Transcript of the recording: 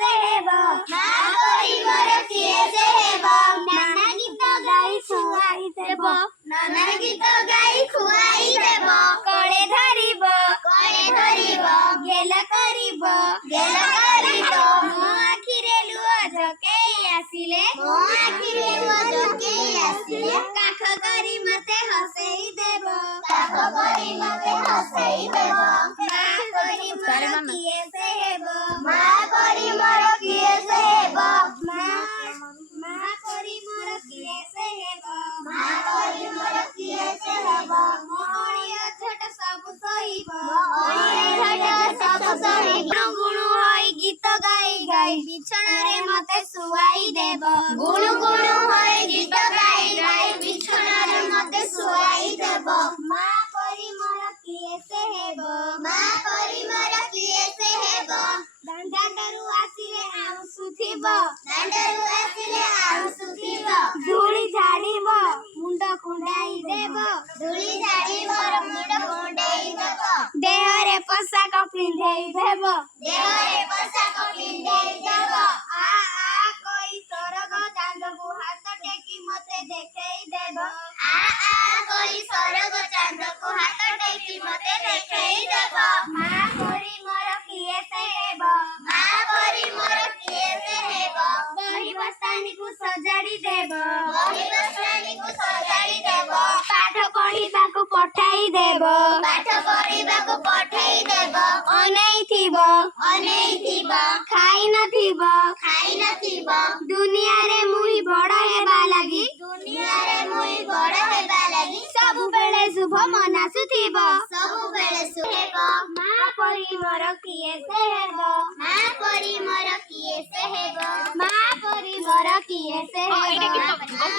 से हेब माँ परी मोर किए से हेब नाना गीत गाई खुआई देब नाना गीत गाई खुआई देब कळे धरिब गेल करिब मो आखिरे लुह झकेई आसिले काख करी मते हसेई देब माँ परी मोर किए से हेब माँ परी मोर किए से हेब माँ परी मोर किए से हेब माँ परी मोर किए से हेब मोहणिया छट सब सहिब गुणु होई गीत गाई गाई बिछणारे मते सुआई देब गुणु होई गीत गाई गाई बिछणारे मते सुआई देब माँ परी मोर किए से हेब माँ परी मोर किए से हेब दांडारू आसिले आउसुथिब धूଳି झाड़िब मुंड कुंडाई देब देहरे पोशाक पिंधेई देब आ कोई सरग चांदको हाथ टेकी मते देखेई देब माँ परी मोर किए से हेब बही बस्तानी को सजाड़ी देब पाठ पढ़िबाकु पठाई देब अनेइथिब खाई नथिब दुनिया रे मुही बड़ हेबा लागी सबु बेले शुभ मनासुथिब माँ परी मोर किए से हेब माँ परी मोर किए से हेब